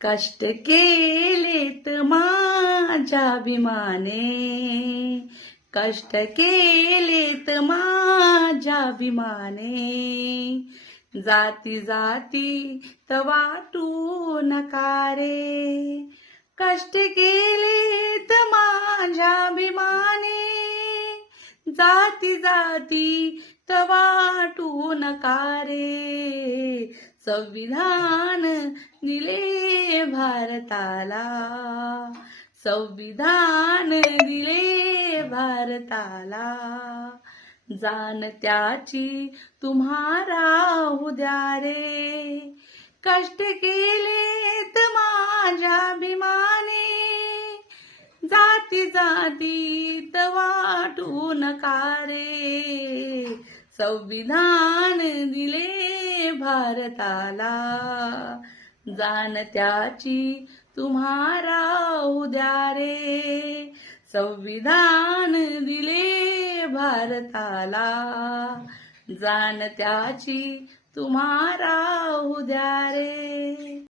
कष्ट केलेत माझ्या अभिमाने, कष्ट केलेत माझ्या अभिमाने, जाती जाती वाटू नका रे. कष्ट केलेत माझ्या अभिमाने, जाती जाती वाटू नका रे. संविधान दिले भारताला, संविधान दिले भारताला, जाण त्याची तुम्हारा होऊ द्या रे. कष्ट केलेत माझ्या अभिमाने, जाती जाती वाटू नका रे. संविधान दिले भारताला, जाण त्याची तुम्हारा होऊ द्या रे. संविधान दिले भारताला, जाण त्याची तुम्हारा होऊ द्या रे.